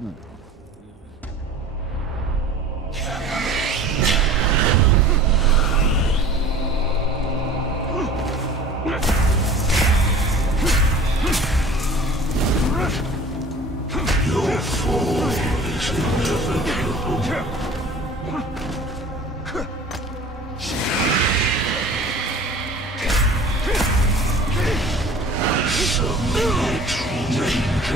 Your fall is inevitable. Submit, Ranger.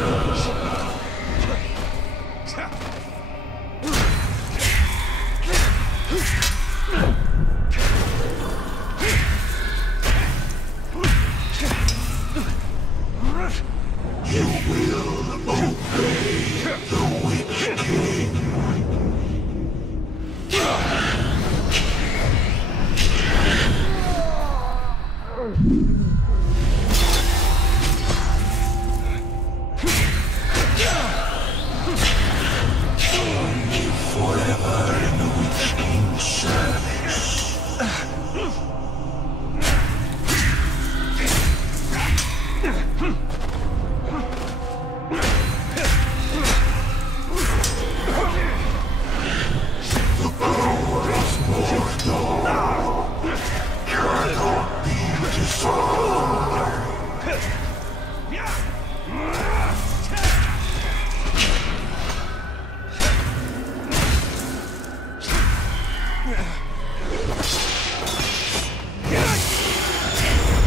You will obey the Witch King. Live forever in the Witch King's service. The power of Mordor cannot be disarmed.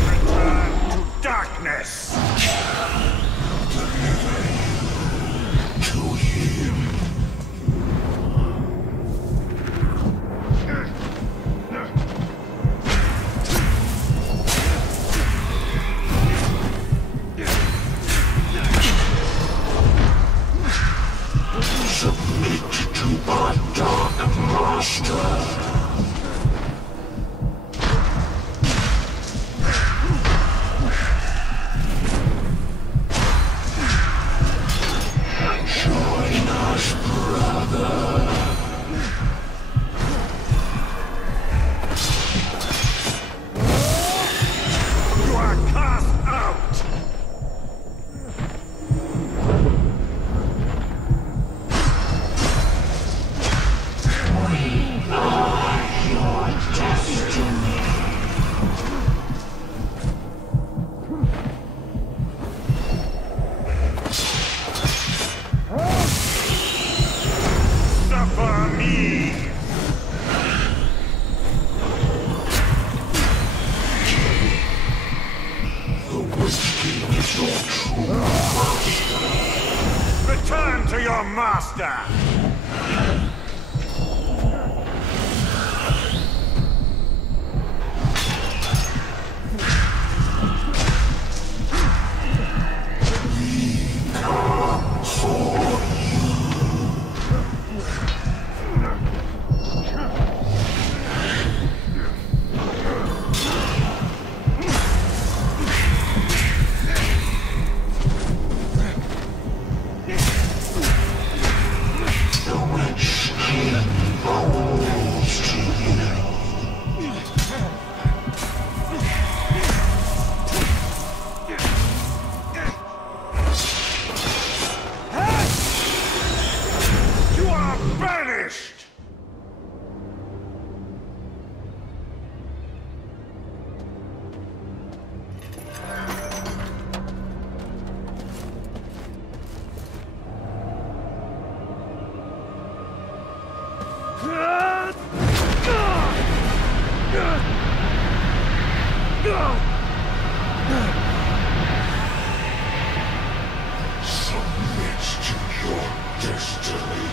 Return to darkness! Deliver you to him. Submit to our Dark Master. Join us, brother. You are cast out. We are your destiny. Suffer me! The Witch King is your true master. Return to your master! We come for the Witch King bows to you. You are banished! Submit to your destiny.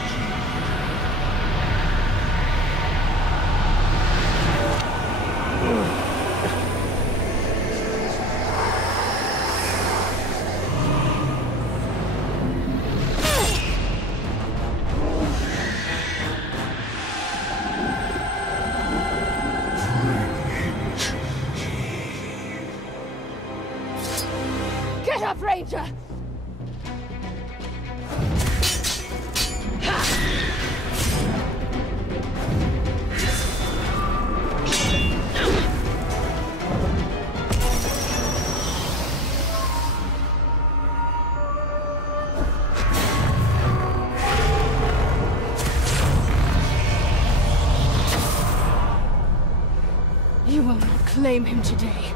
Get up, Ranger! claim him today.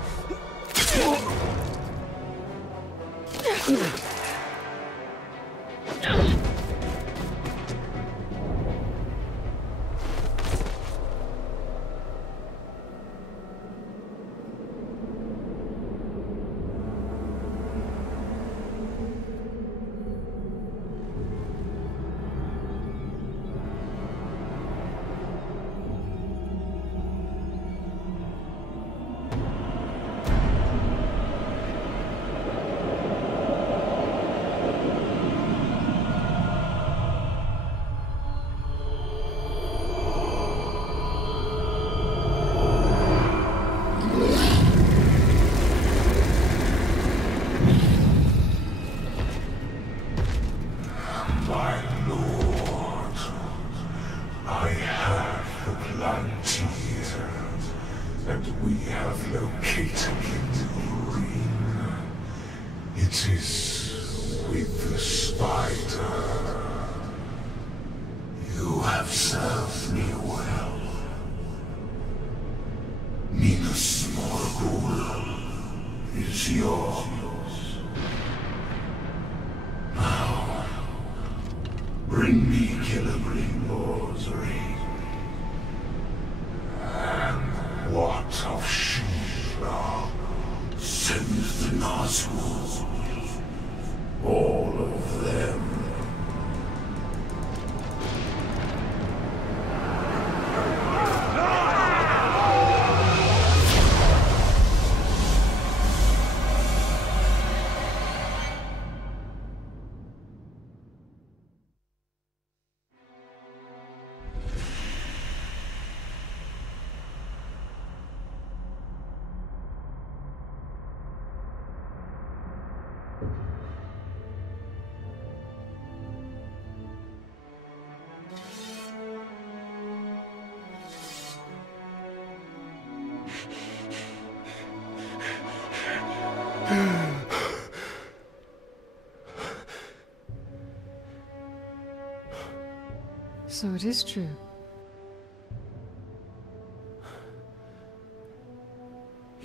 So it is true.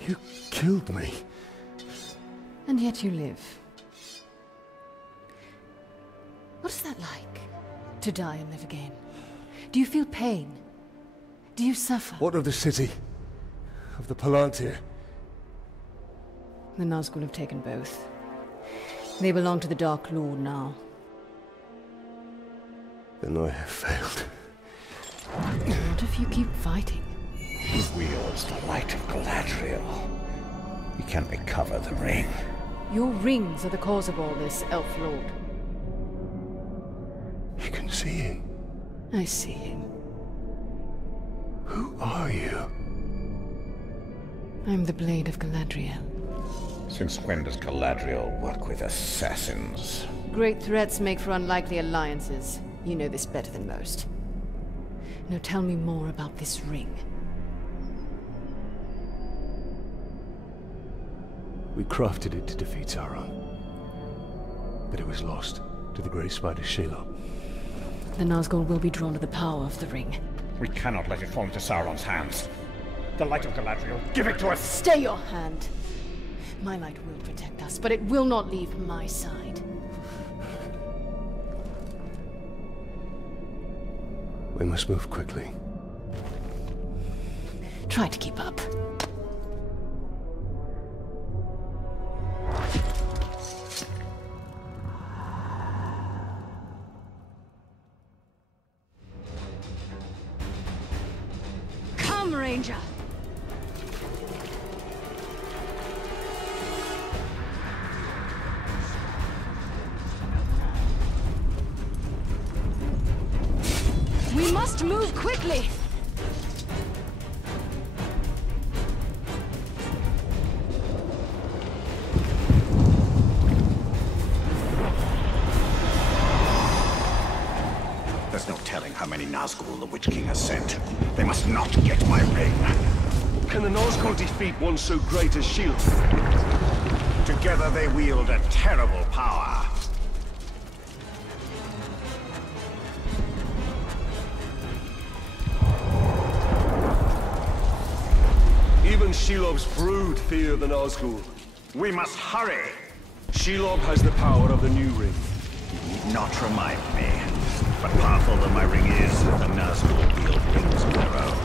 You killed me. And yet you live. What is that like? To die and live again? Do you feel pain? Do you suffer? What of the city? Of the Palantir? The Nazgul have taken both. They belong to the Dark Lord now. Then I have failed. What if you keep fighting? He wields the light of Galadriel. We can recover the ring. Your rings are the cause of all this, Elf Lord. You can see him. I see him. Who are you? I'm the Blade of Galadriel. Since when does Galadriel work with assassins? Great threats make for unlikely alliances. You know this better than most. Now tell me more about this ring. We crafted it to defeat Sauron. But it was lost to the Grey Spider Shelob. The Nazgul will be drawn to the power of the ring. We cannot let it fall into Sauron's hands. The light of Galadriel, give it to us! Stay your hand! My light will protect us, but it will not leave my side. We must move quickly. Try to keep up. Come, Ranger! We must move quickly! There's no telling how many Nazgul the Witch King has sent. They must not get my ring. Can the Nazgul defeat one so great as Shelob? Together they wield a terrible power. Even Shelob's brood fear the Nazgul. We must hurry. Shelob has the power of the new ring. You need not remind me. But powerful though my ring is, the Nazgul wield rings of their own.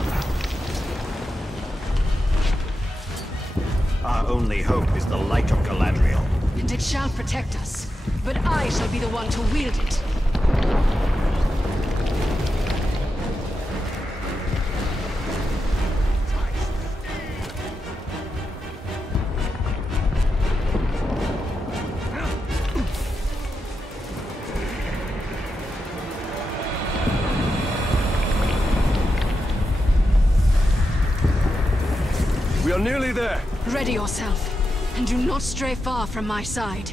Our only hope is the light of Galadriel. And it shall protect us. But I shall be the one to wield it. We are nearly there. Ready yourself, and do not stray far from my side.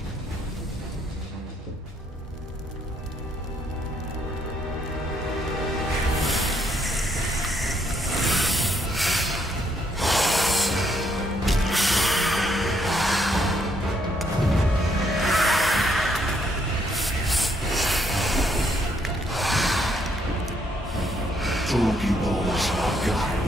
Two peoples are guardians.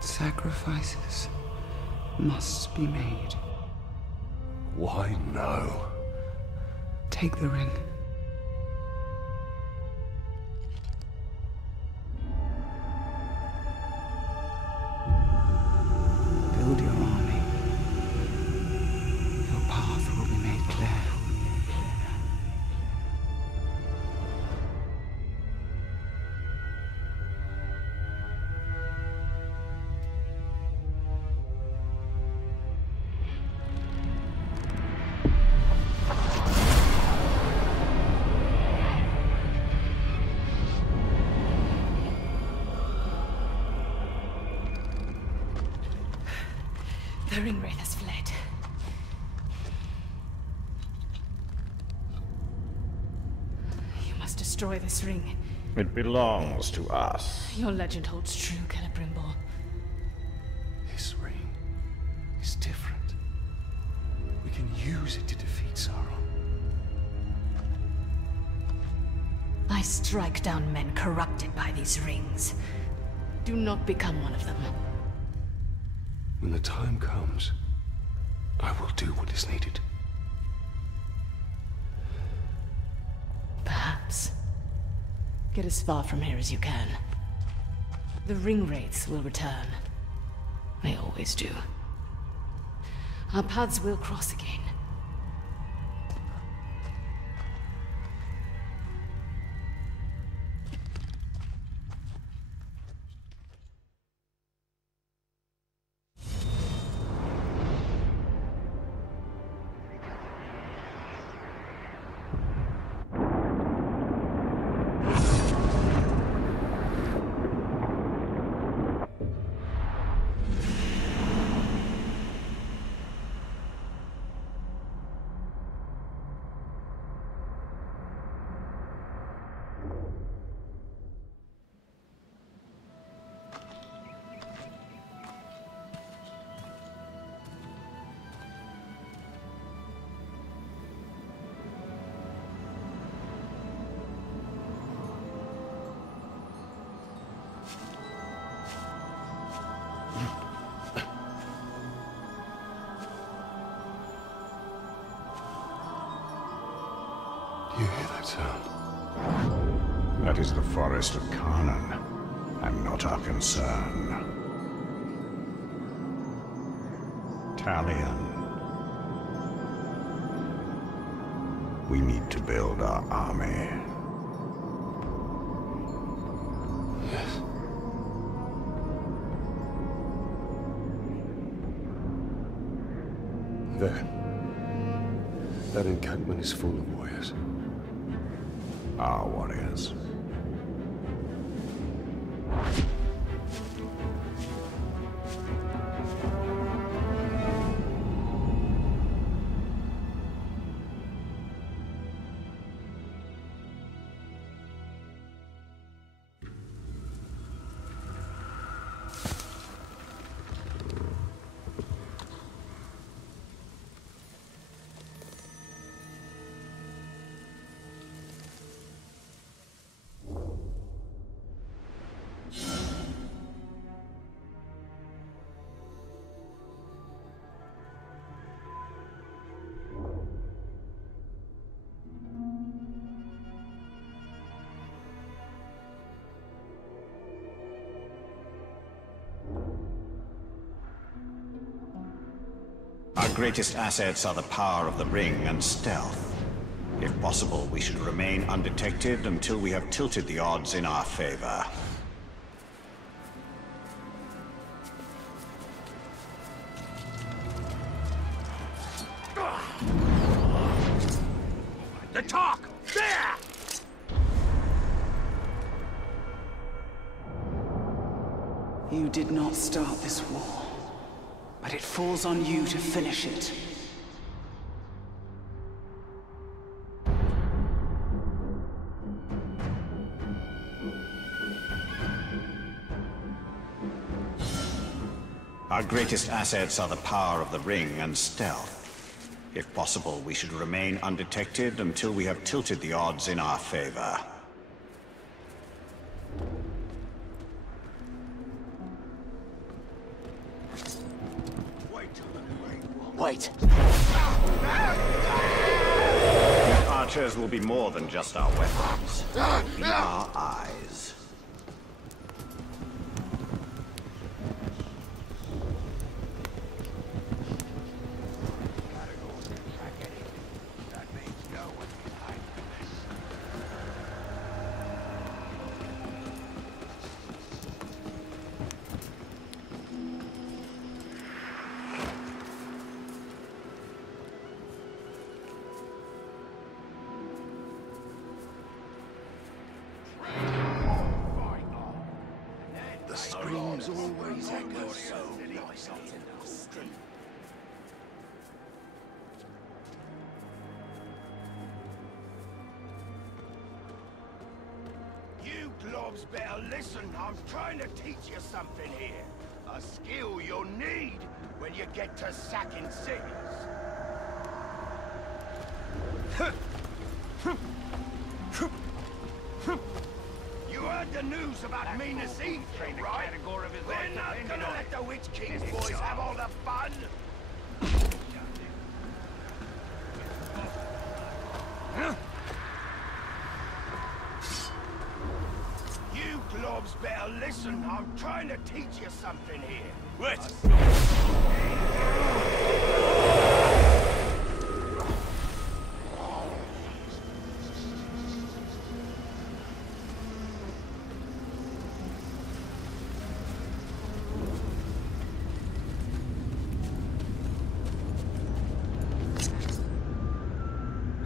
Sacrifices must be made. Why no? Take the ring. Build your army. Your path will be made clear. The Ringwraith has fled. You must destroy this ring. It belongs to us. Your legend holds true, Celebrimbor. This ring is different. We can use it to defeat Sauron. I strike down men corrupted by these rings. Do not become one of them. When the time comes, I will do what is needed. Perhaps. Get as far from here as you can. The Ringwraiths will return. They always do. Our paths will cross again. You hear that sound? That is the forest of Karnan, and not our concern. Talion. We need to build our army. Yes. There. That encampment is full of warriors. Our warriors. Our greatest assets are the power of the ring and stealth. If possible, we should remain undetected until we have tilted the odds in our favor. The talk! There! You did not start this war, but it falls on you to finish it. Our greatest assets are the power of the ring and stealth. If possible, we should remain undetected until we have tilted the odds in our favor. Wait. Your archers will be more than just our weapons. They'll be our eyes. The screams always echo so nice in the street. You globs better listen. I'm trying to teach you something here. A skill you'll need when you get to sacking cities. You heard the news about Minas Ithil, right? We're not gonna let the Witch King's boys have all the fun. You globs better listen. I'm trying to teach you something here. What?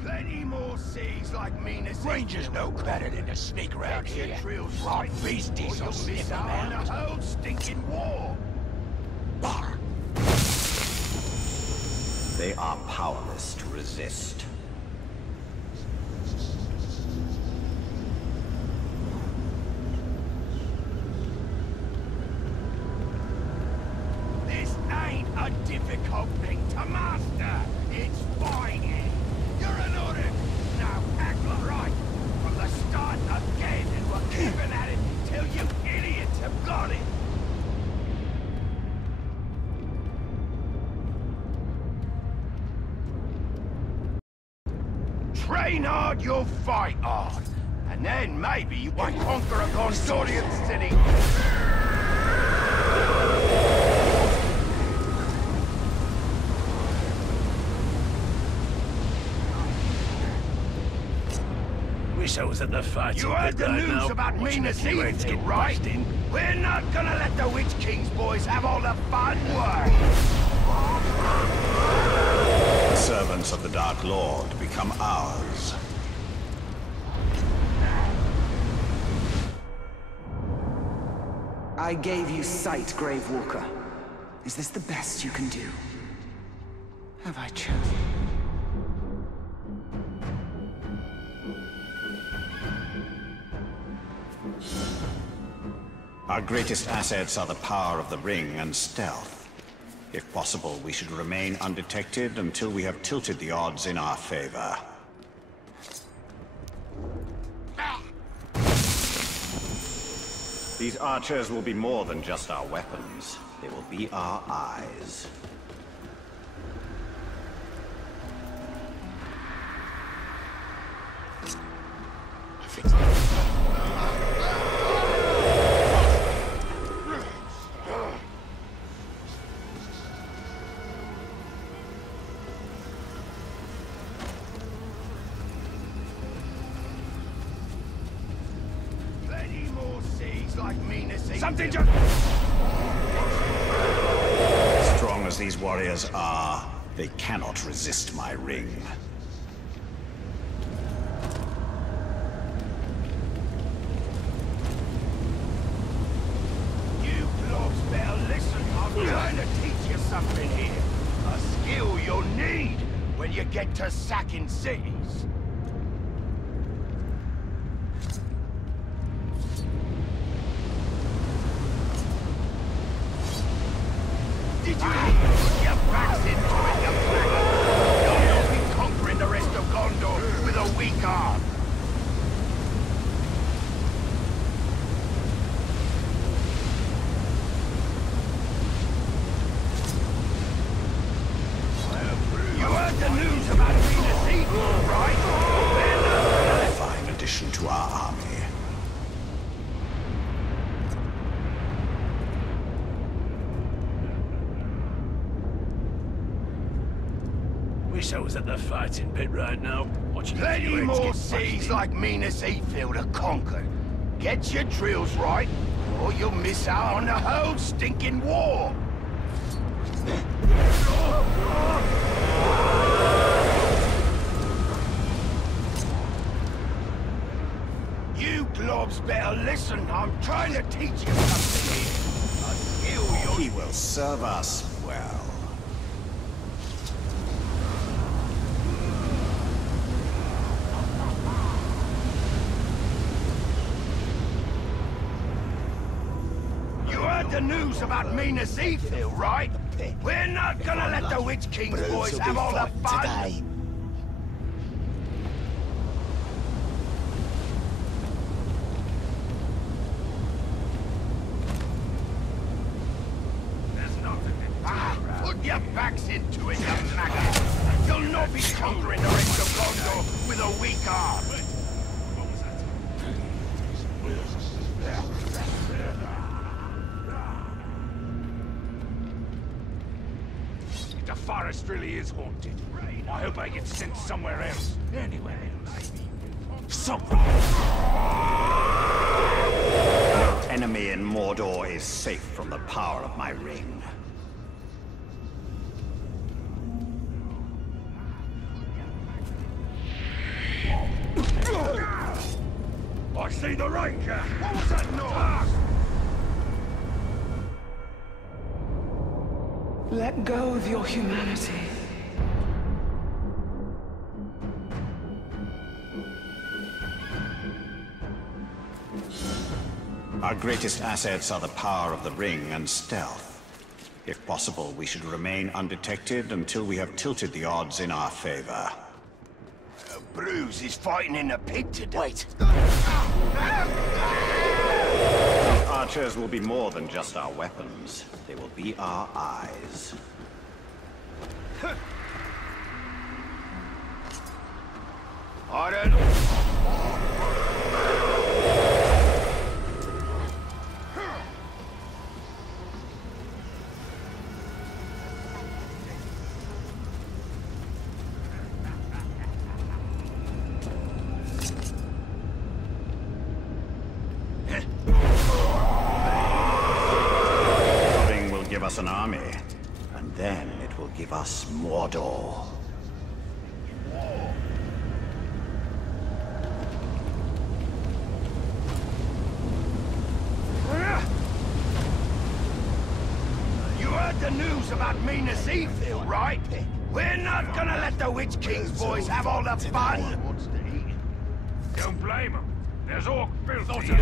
Plenty more seas like Minas. Rangers know better than to sneak around here. Rob beasties will miss out on a whole stinking war. They are powerless to resist. This ain't a difficult thing to master. It's fighting. You're an order. Now act right. From the start again, and we're keeping at it till you idiots have got it. train hard, you'll fight hard. And then maybe you can conquer a Gondorian city. Wish I was at the fight. You heard the news about Minas Ithil, right? We're not gonna let the Witch King's boys have all the fun work. The servants of the Dark Lord become ours. I gave you sight, Gravewalker. Is this the best you can do? Have I chosen? Our greatest assets are the power of the ring and stealth. If possible, we should remain undetected until we have tilted the odds in our favor. These archers will be more than just our weapons. They will be our eyes. Something just... Strong as these warriors are, they cannot resist my ring. You blobs better listen. I'm trying to teach you something here. A skill you'll need when you get to sacking cities. Did you put your backs into it, you blackguard? You'll not be conquering the rest of Gondor with a weak arm. You heard the news about Minas Ithil, right? A fine addition to our army. Wish I was at the fighting pit right now, watching a Plenty few heads more get seas bashed in. like Minas Ithil to conquer. Get your drills right, or you'll miss out on the whole stinking war. You globs better listen. I'm trying to teach you something here. A skill you'll... He will serve us well. The news about Minas Ithil, right? We're not gonna let the Witch King's boys have all the fun. There's nothing to do. Put your backs into it, you maggot. You'll not be conquering the rest of Gondor with a weak arm. The forest really is haunted. I hope I get sent somewhere else. Anywhere else. Somewhere. No enemy in Mordor is safe from the power of my ring. I see the Ranger! What was that noise? Let go of your humanity. Our greatest assets are the power of the ring and stealth. If possible, we should remain undetected until we have tilted the odds in our favor. Bruce is fighting in the pit today. Wait. Archers will be more than just our weapons. They will be our eyes. I don't... Give us an army, and then it will give us Mordor. You heard the news about Minas Ithil, right? We're not gonna let the Witch King's boys have all the fun. Don't blame them. There's orc filthy.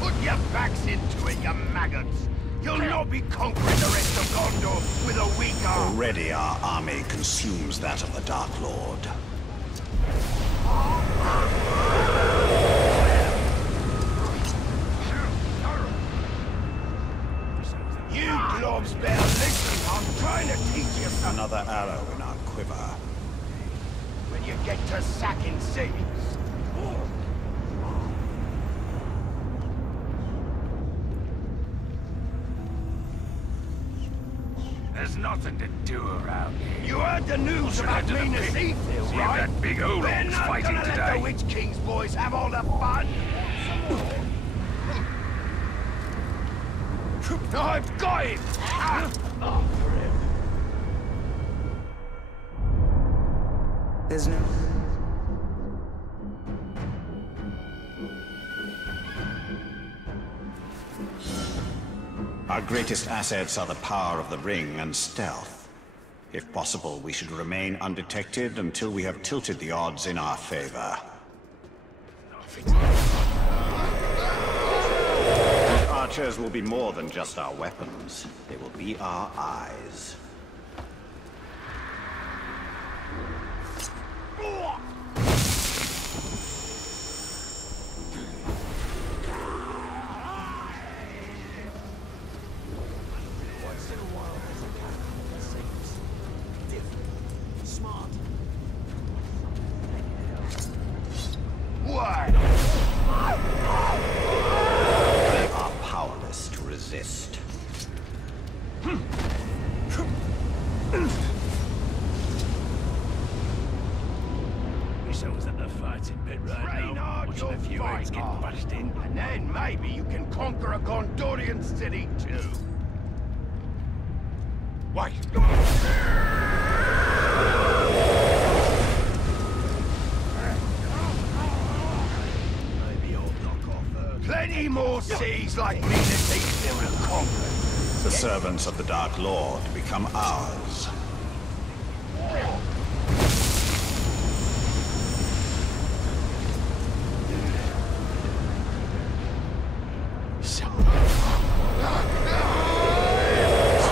Put your backs into it, you maggots! You'll not be conquering the rest of Gondor with a weak arm! Already our army consumes that of the Dark Lord. You globs better listen, I'm trying to teach you something! Another arrow in our quiver. When you get to sacking cities! There's nothing to do around here. You heard the news about Minas Ithil, See right? that big old We're orc's not fighting gonna let today. the Witch King's boys have all the fun! I've got him! There's no... Our greatest assets are the power of the ring and stealth. If possible, we should remain undetected until we have tilted the odds in our favor. These archers will be more than just our weapons. They will be our eyes. Why? They are powerless to resist. Wish I was at the fighting bit right Train now, hard, watching a you'll few fight eggs get hard. bashed in. And then maybe you can conquer a Gondorian city too. Wait. Maybe I'll knock off plenty more seas like Minas Ithil to conquer. The servants of the Dark Lord become ours.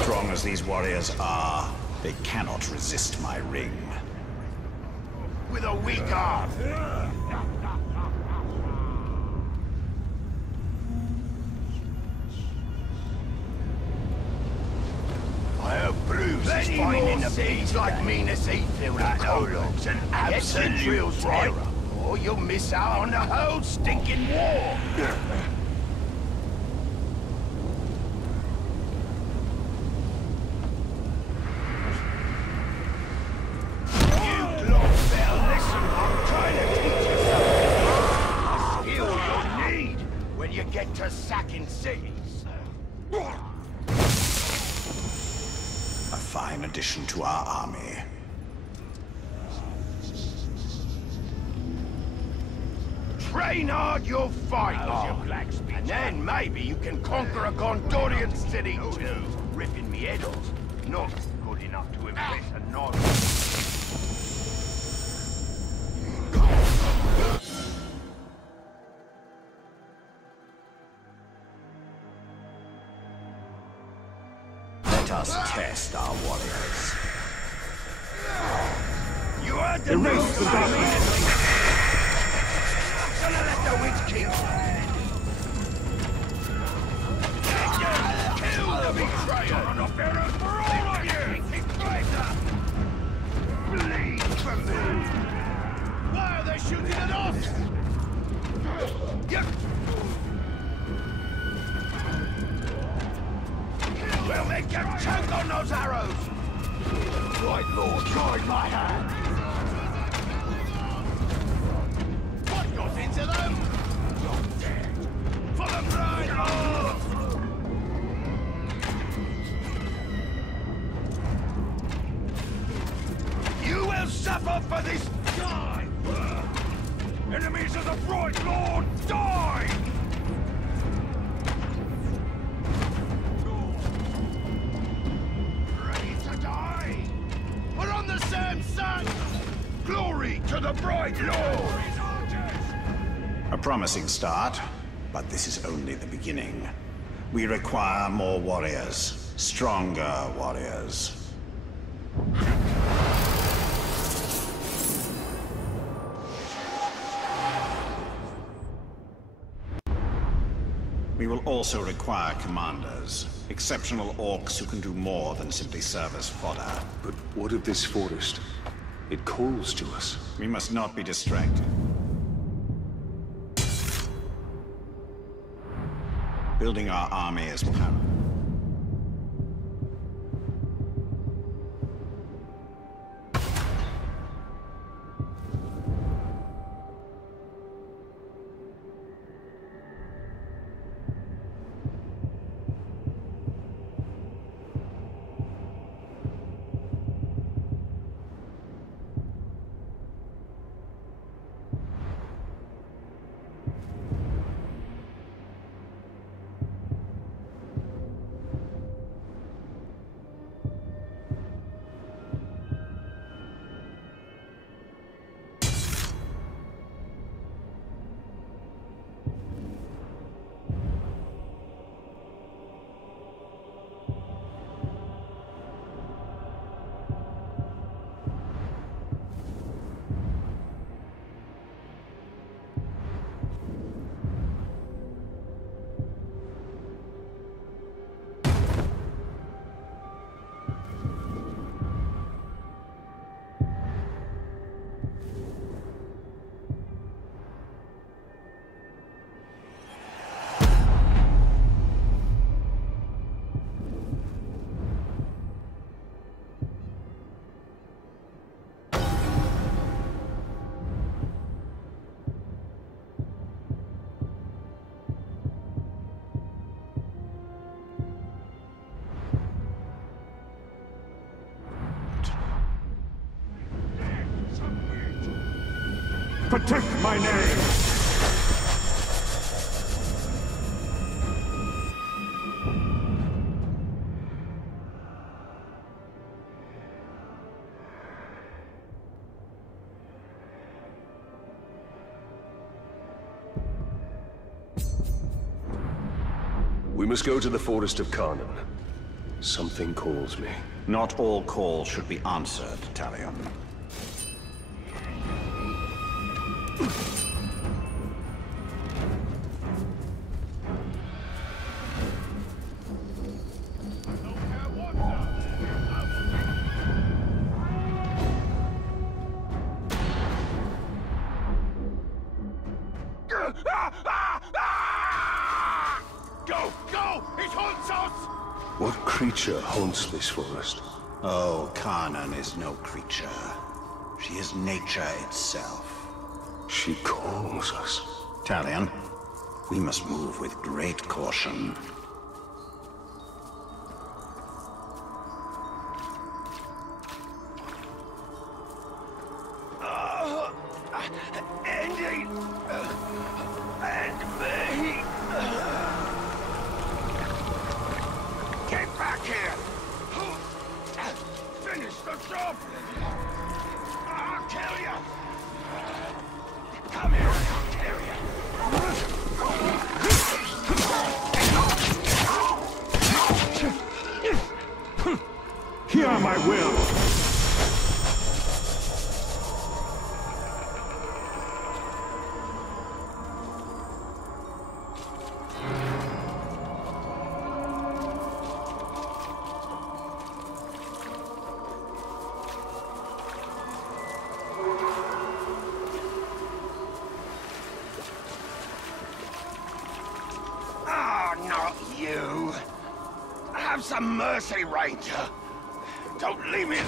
Strong as these warriors are, they cannot resist my ring. With a weak arm. I hope Bruce is finding the seas like Minas Ithil to conquer. An absolute terror, or you'll miss out on the whole stinking war. Get to sacking cities. A fine addition to our army. Train hard, you'll fight hard. And then maybe you can conquer a Gondorian city too. Ripping me head off. Not good enough to impress a nod. Let us test our warriors. You heard the news about me. Gonna let the Witch King kill the betrayer. Spirit for all of you! Bleed for me! Why are they shooting at us? We'll make you choke on those arrows! Right, Lord, guide my hand! What got into them? You're dead! For the Bright Lord! You will suffer for this! Die! Enemies of the Bright Lord, die! Ready to die? We're on the same side! Glory to the Bright Lord! A promising start, but this is only the beginning. We require more warriors, stronger warriors. We will also require commanders, exceptional orcs who can do more than simply serve as fodder. But what of this forest? It calls to us. We must not be distracted. Building our army is paramount. Protect my name! We must go to the Forest of Karnan. Something calls me. Not all calls should be answered, Talion. Go! Go! It haunts us! What creature haunts this forest? Oh, Karnan is no creature. She is nature itself. She calls us. Talion, we must move with great caution. Ending! And me! Get back here! Finish the job! I'll kill you! Come here and I'll kill you! Hear my will! some mercy, Ranger. Don't leave me.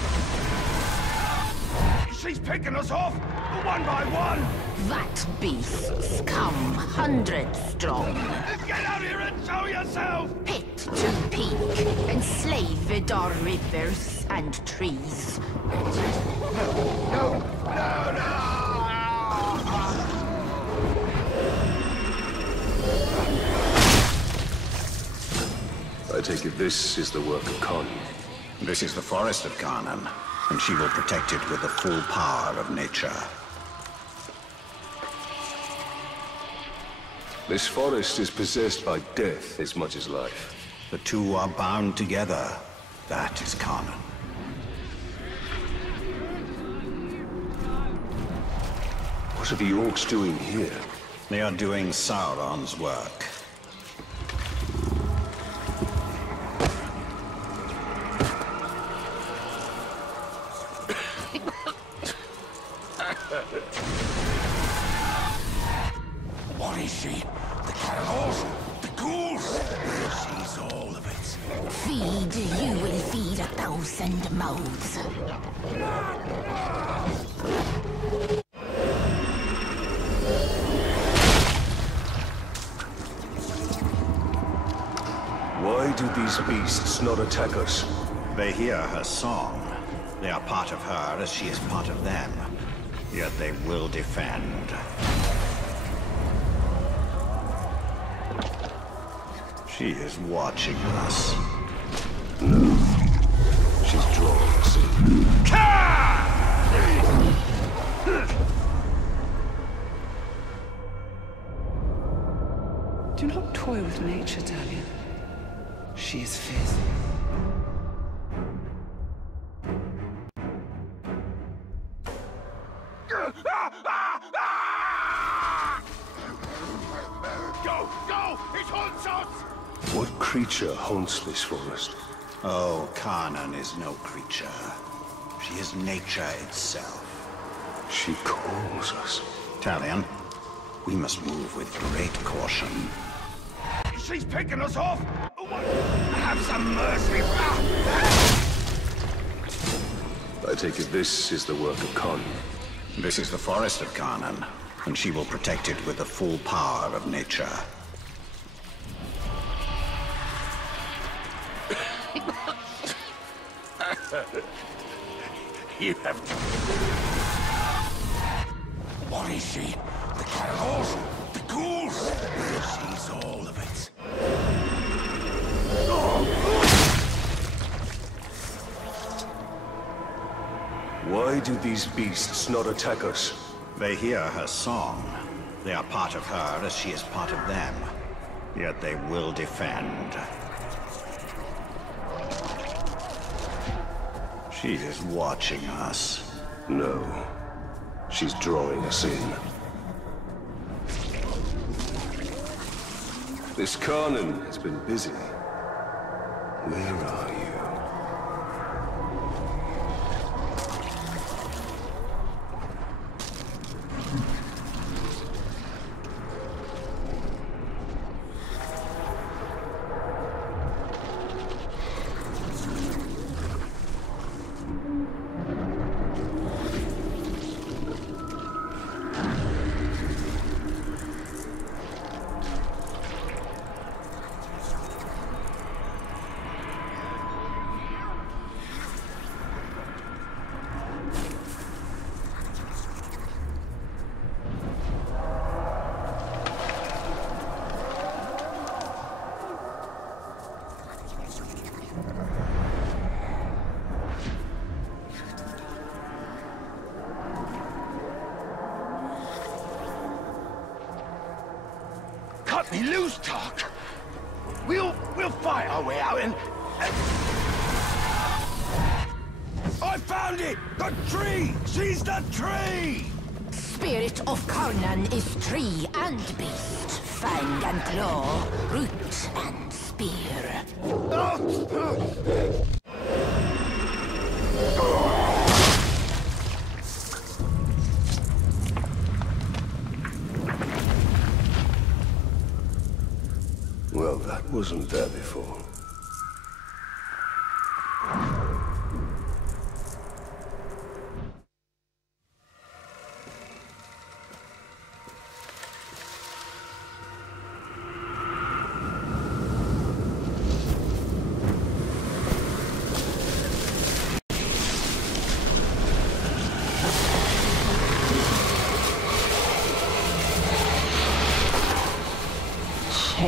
She's picking us off, one by one. That beasts come hundreds strong. Get out here and show yourself! Pit to peak, enslaved our rivers and trees. No! I take it this is the work of Khan. This is the forest of Karnan, and she will protect it with the full power of nature. This forest is possessed by death as much as life. The two are bound together. That is Karnan. What are the orcs doing here? They are doing Sauron's work. What is she? The carnivores? The ghouls? She's all of it. Feed, you will feed 1,000 mouths. Why do these beasts not attack us? They hear her song. They are part of her as she is part of them. Yet they will defend. She is watching us. No. She's drawing us in. Do not toy with nature, Talion. She is fierce. Go! It haunts us! What creature haunts this forest? Oh, Karnan is no creature. She is nature itself. She calls us. Talion, we must move with great caution. She's picking us off! Have some mercy! I take it this is the work of Khan. This is the forest of Karnan, and she will protect it with the full power of nature. You have... What is she? The carnivores? The ghouls? She's all of it. Why do these beasts not attack us? They hear her song. They are part of her as she is part of them. Yet they will defend. She is watching us. No. She's drawing us in. This Karnan has been busy. Where are you? Cut me loose, Tark! We'll fight our way out and... I found it! The tree! She's the tree! Spirit of Karnan is tree and beast, fang and claw, root and spear. Well, that wasn't there before.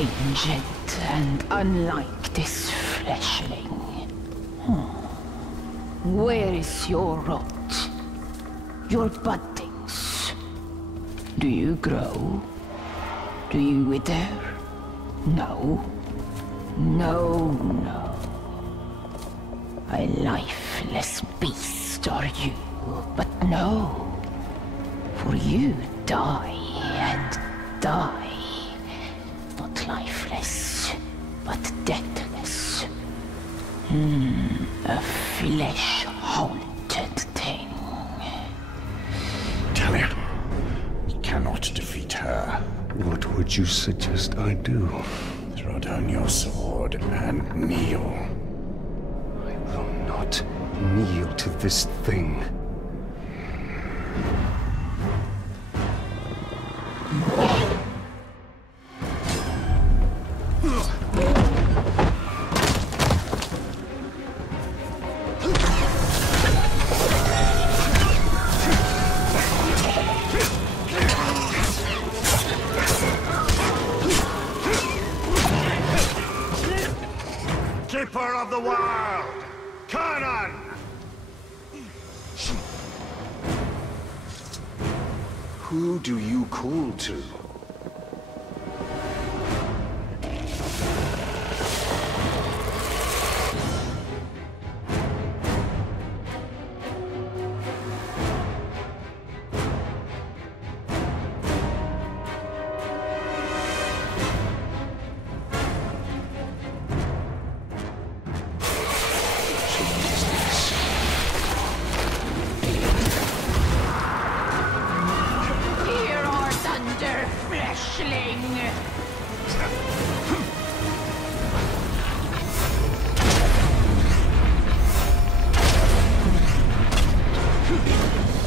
changed and unlike this fleshling. Where is your rot? Your buddings? Do you grow? Do you wither? No. No, no. A lifeless beast are you, but no. For you die and die. Not lifeless, but deathless. A flesh-haunted thing. Talia, we cannot defeat her. What would you suggest I do? Throw down your sword and kneel. I will not kneel to this thing. Keeper of the world, Conan! Who do you call to? Hear our thunder, fleshling!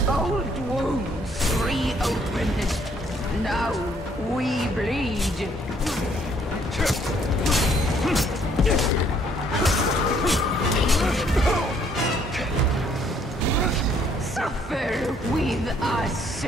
Old wounds reopened. Now we bleed. Suffer with us.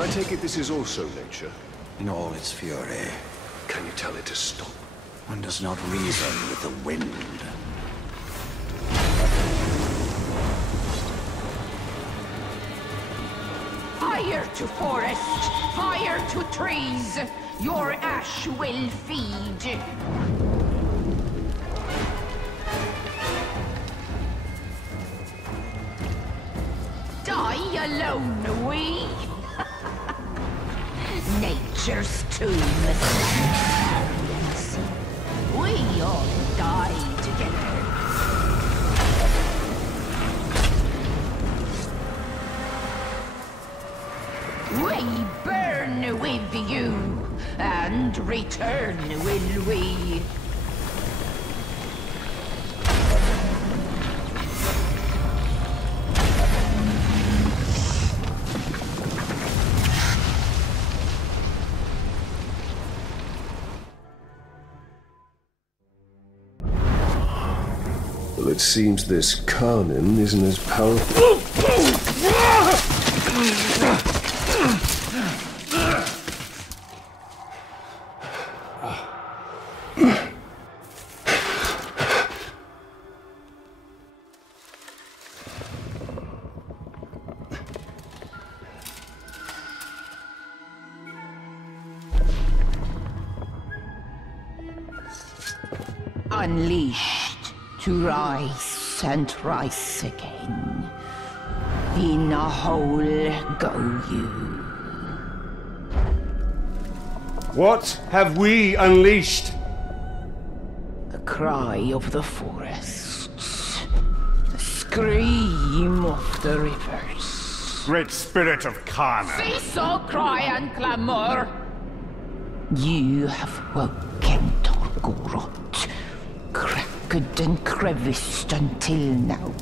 I take it this is also nature. In all its fury, Can you tell it to stop? one does not reason with the wind. Fire to forest, fire to trees. Your ash will feed. Die alone, we. Nature's tomb. We all die together. We burn with you, and return will we. Well, it seems this Conan isn't as powerful. Unleashed to rise and rise again. In a hole go you. What have we unleashed? The cry of the forests. The scream of the rivers. Great spirit of Karna. Cease all cry and clamor! You have woken Torgorot, cracked and creviced until now.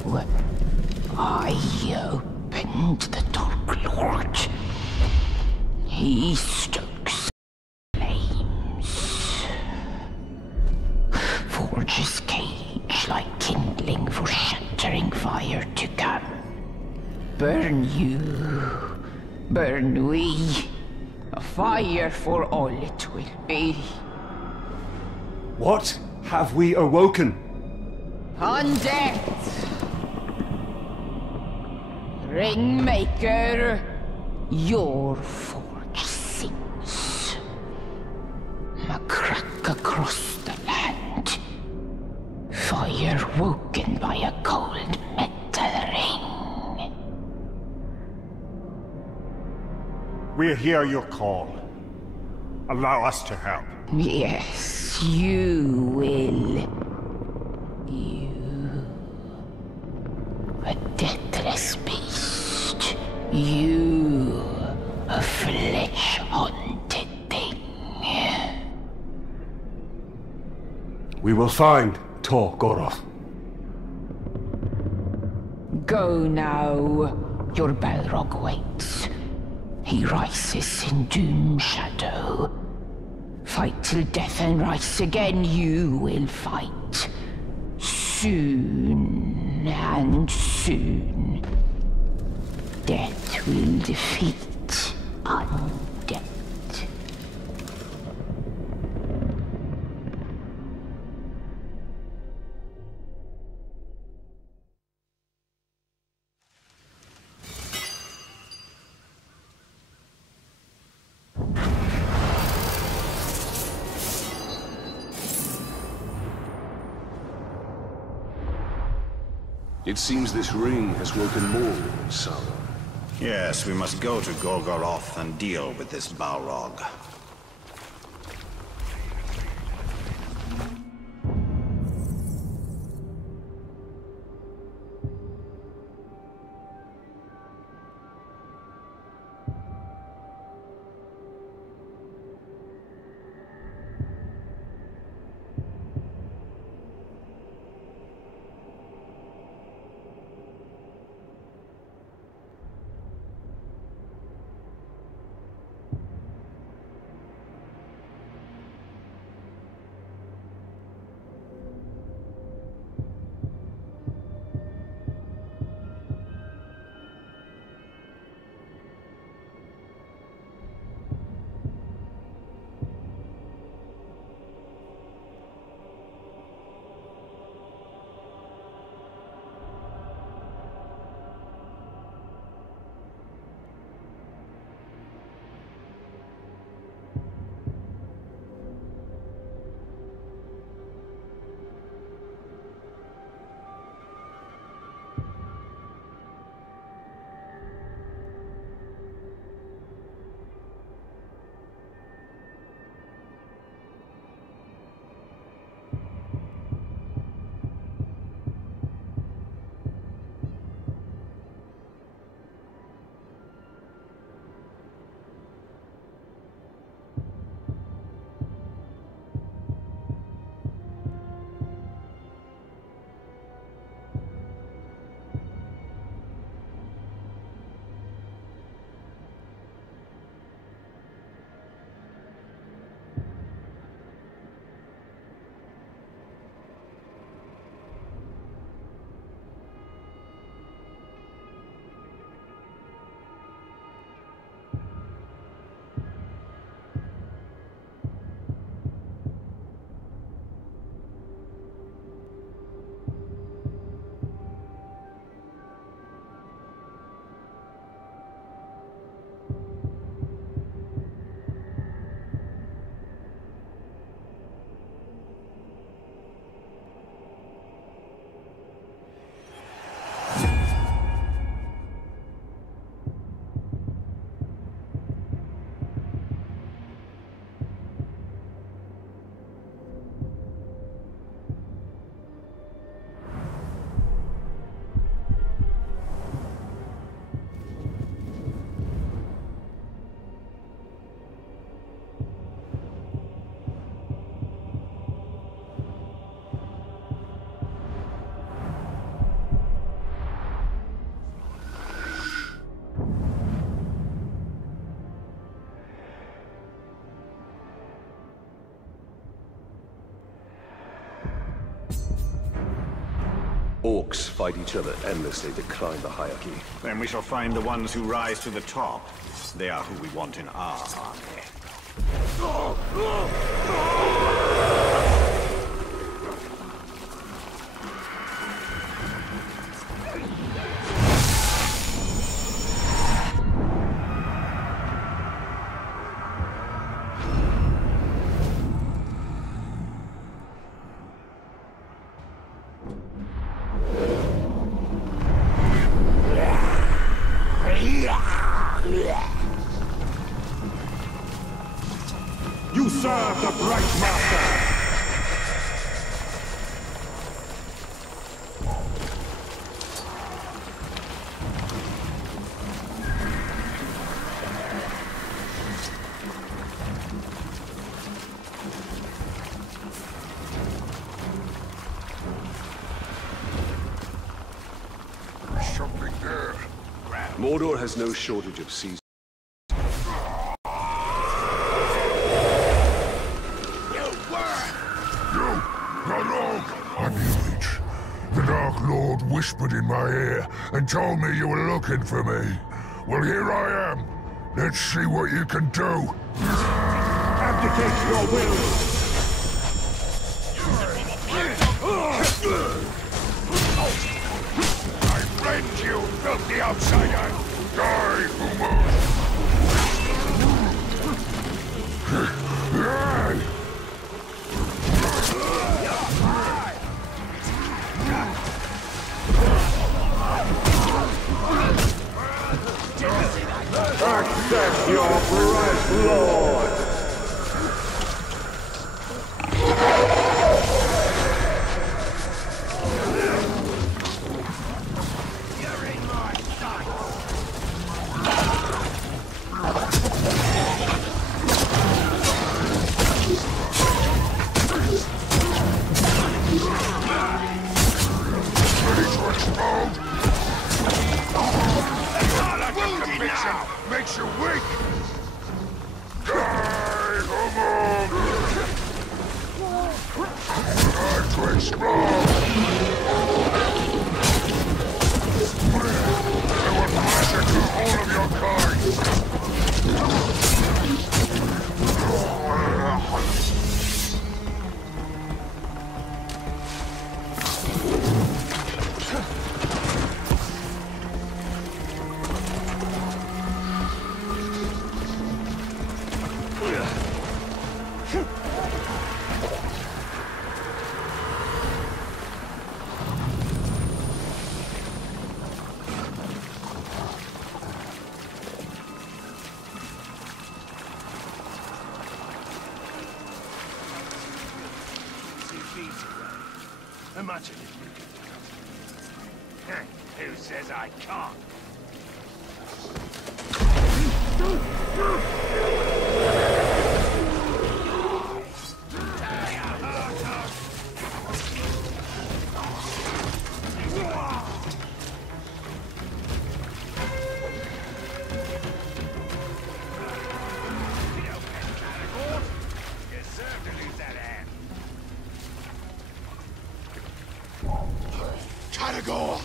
I opened the Dark Lord. He stokes flames. Forges cage like kindling for shattering fire to come. Burn you, burn we. A fire for all it will be. What have we awoken? On death! Ringmaker, your forge sings. A crack across the land. Fire woken by a cold metal ring. We hear your call. Allow us to help. Yes, you will. You... a deathless beast. You... a flesh-haunted thing. We will find Tor Goroth. Go now. Your Balrog waits. He rises in doom shadow. Fight till death and rise again, you will fight. Soon and soon. Death will defeat undead. It seems this ring has woken more in Sauron. Yes, we must go to Golgoroth and deal with this Balrog. orcs fight each other endlessly to climb the hierarchy. Then we shall find the ones who rise to the top. They are who we want in our army. You serve the Bright Master! Something there. Mordor has no shortage of seasons. Whispered in my ear and told me you were looking for me. Well, here I am. Let's see what you can do. Abdicate your will! I rend you, filthy outsider! Die, Humor! Accept your bright lord! You're in my sight! Ready to explode? Conviction makes you weak! Die, Humor! Time to explode! I will massacre all of your kind! Imagine if you could. Who says I can't? Caragor!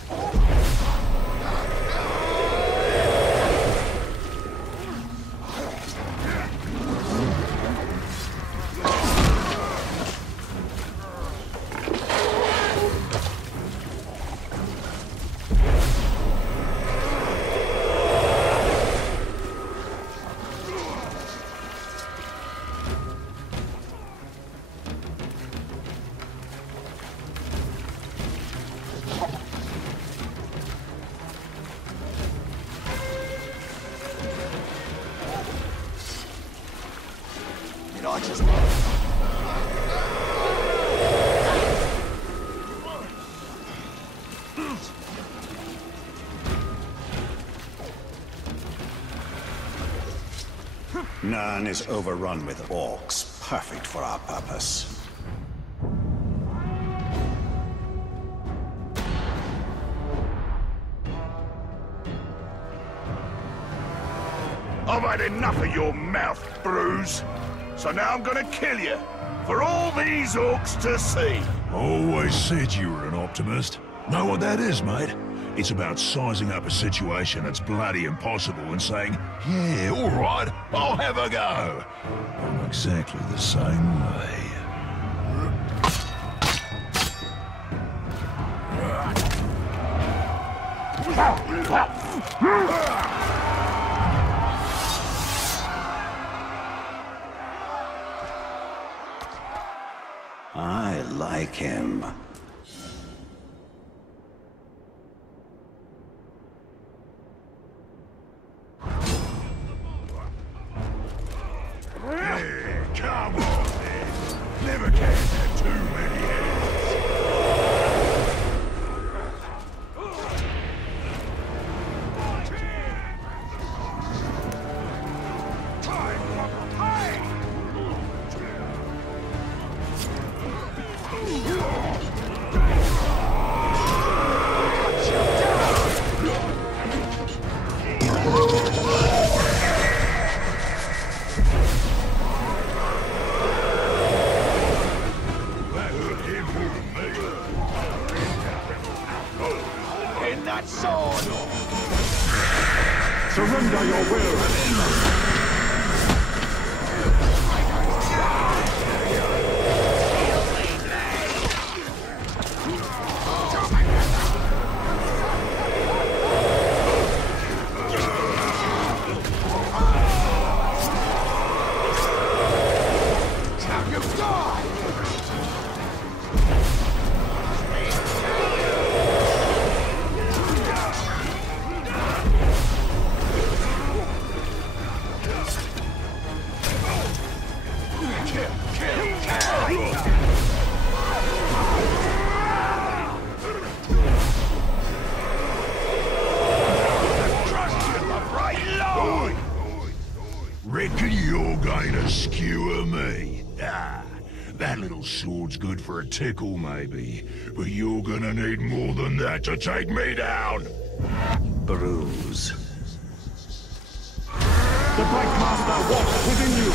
Nurn is overrun with orcs, perfect for our purpose. I've had enough of your mouth, Bruise. So now I'm gonna kill you. For all these orcs to see. Always said you were an optimist. Know what that is, mate? It's about sizing up a situation that's bloody impossible and saying, yeah, all right, I'll have a go. I'm exactly the same way. I like him. Hey, come on, then. Never can have too many heads. In that sword! Surrender your will! Reckon you're going to skewer me? Ah, that little sword's good for a tickle, maybe. But you're gonna need more than that to take me down! Bruise. The Black Master walks within you!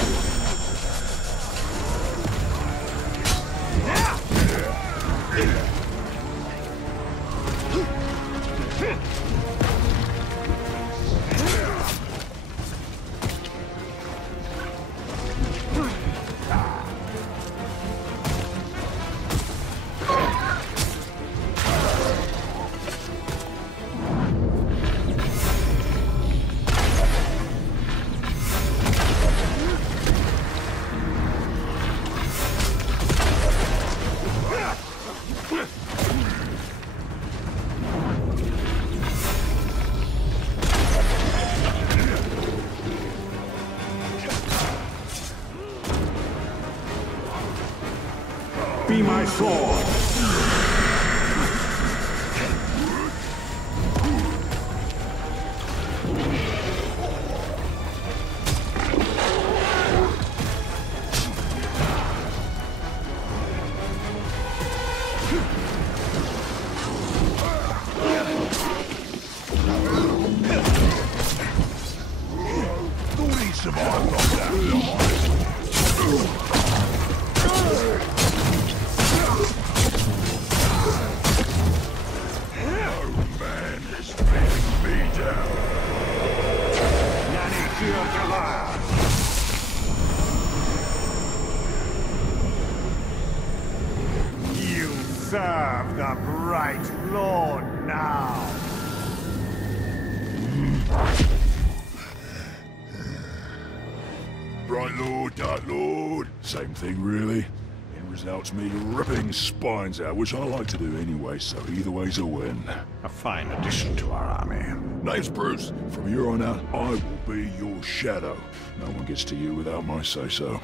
Be my sword! Thought he'd survive like that. You serve the Bright Lord now! Bright Lord, Dark Lord. Same thing, really. End result's me ripping spines out, which I like to do anyway, so either way's a win. A fine addition to our army. Name's Bruce. From here on out, I will be your shadow. No one gets to you without my say-so.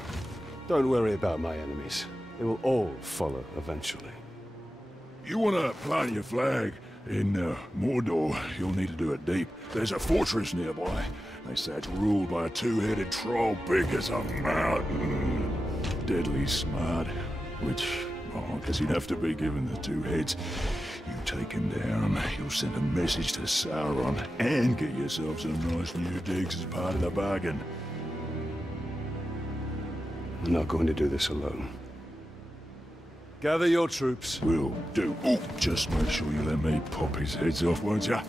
Don't worry about my enemies. They will all follow eventually. You want to plant your flag in Mordor, you'll need to do it deep. There's a fortress nearby. They say it's ruled by a two-headed troll big as a mountain. Deadly smart, which, oh, because he'd have to be given the two heads. You take him down, you'll send a message to Sauron, and get yourself some nice new digs as part of the bargain. I'm not going to do this alone. Gather your troops. Will do. Oh, just make sure you let me pop his heads off, won't ya?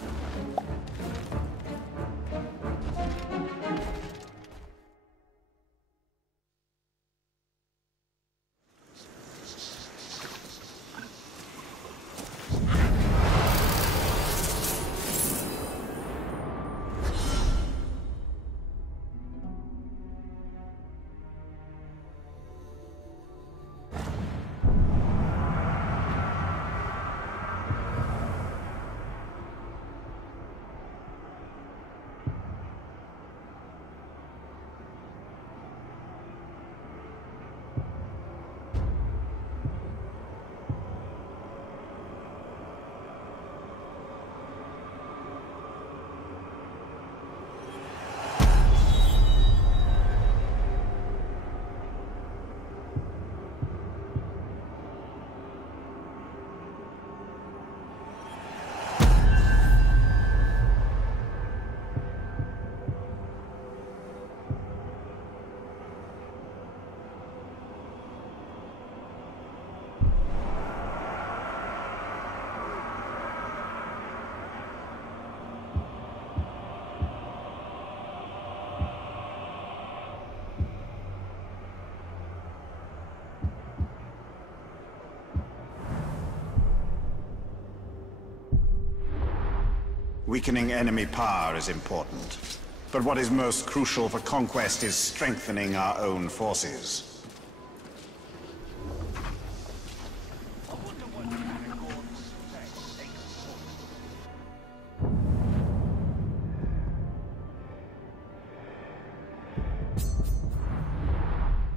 Weakening enemy power is important, but what is most crucial for conquest is strengthening our own forces.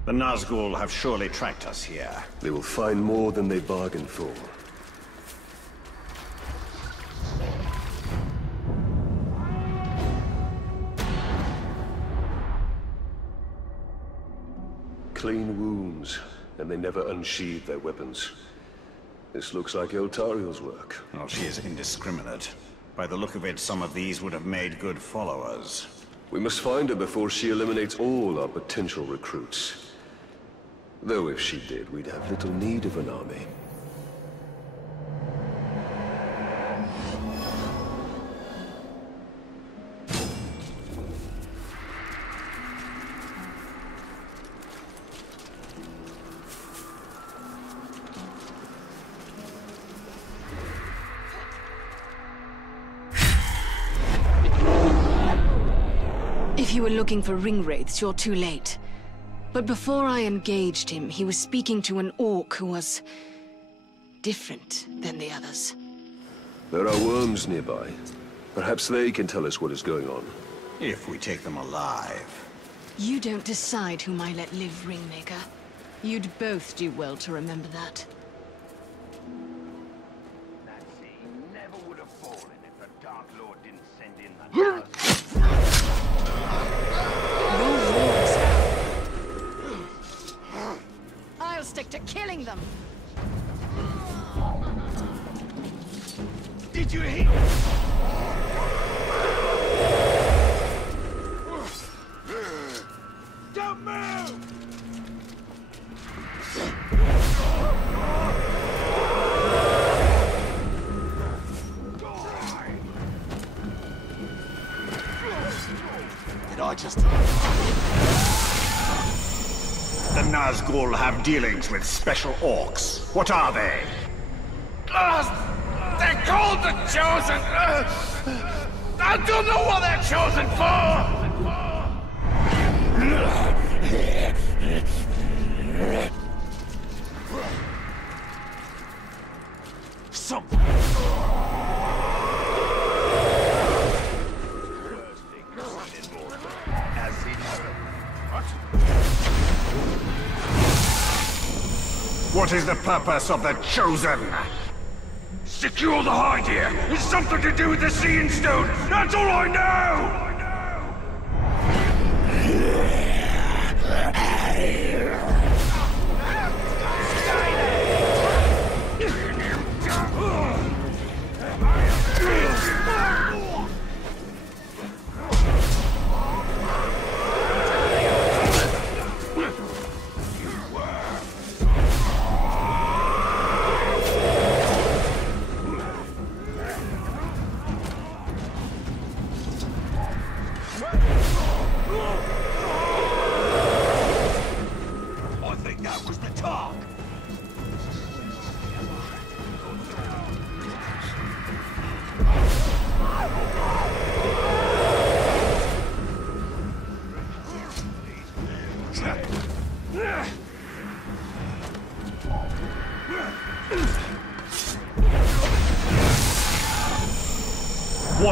The Nazgul have surely tracked us here. They will find more than they bargained for. Clean wounds, and they never unsheathed their weapons. This looks like Eltariel's work. Well, she is indiscriminate. By the look of it, some of these would have made good followers. We must find her before she eliminates all our potential recruits. Though if she did, we'd have little need of an army. If you were looking for ring wraiths, you're too late. But before I engaged him, he was speaking to an orc who was different than the others. There are worms nearby. Perhaps they can tell us what is going on. If we take them alive. You don't decide whom I let live, Ringmaker. You'd both do well to remember that. That sea never would have fallen if the Dark Lord didn't send in the I'll stick to killing them! Did you hear? Don't move! Did I just... The Nazgul have dealings with special orcs. What are they? They're called the Chosen! I don't know what they're chosen for! What is the purpose of the Chosen? Secure the hide here! It's something to do with the Seeing Stone! That's all I know!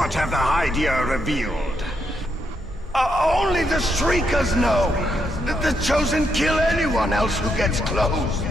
What have the Hydeia revealed? Only the Shriekers know. The Chosen kill anyone else who gets close.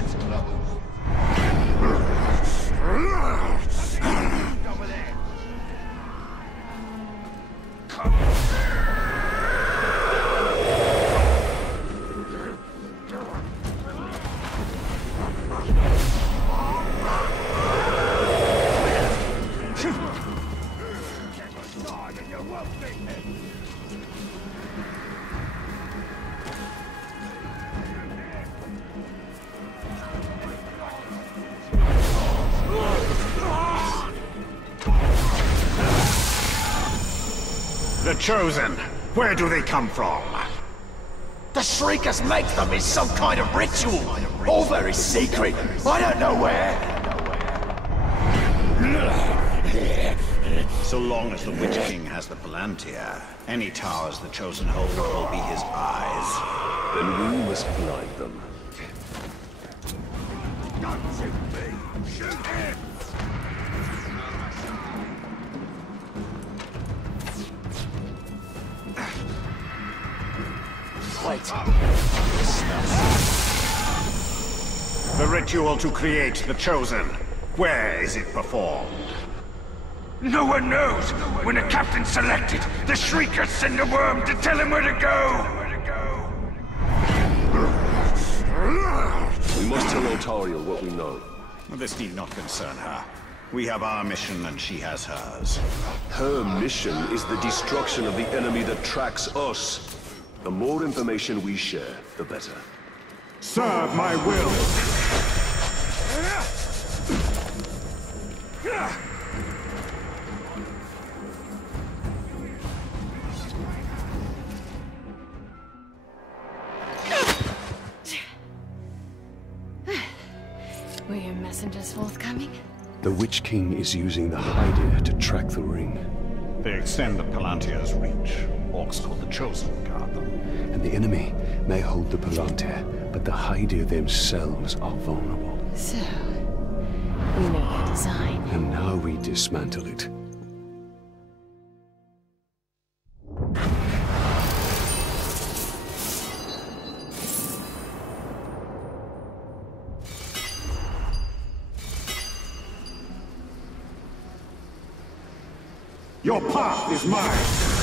The Chosen, where do they come from? The Shriekers make them in some kind of ritual. All very secret. I don't know where. So long as the Witch King has the Palantir, any towers the Chosen hold will be his eyes. Then we must blind them. Don't shoot me! Shoot him! Wait. The ritual to create the Chosen. Where is it performed? No one knows. When a captain's selected, the Shriekers send a worm to tell him where to go. We must tell Altariel what we know. This need not concern her. We have our mission and she has hers. Her mission is the destruction of the enemy that tracks us. The more information we share, the better. Serve my will! Were your messengers forthcoming? The Witch King is using the Hydeia to track the ring. They extend the Palantir's reach. Orcs called the Chosen guard them. And the enemy may hold the Palantir, but the Hydeia themselves are vulnerable. So, we know their design. And now we dismantle it. Your path is mine!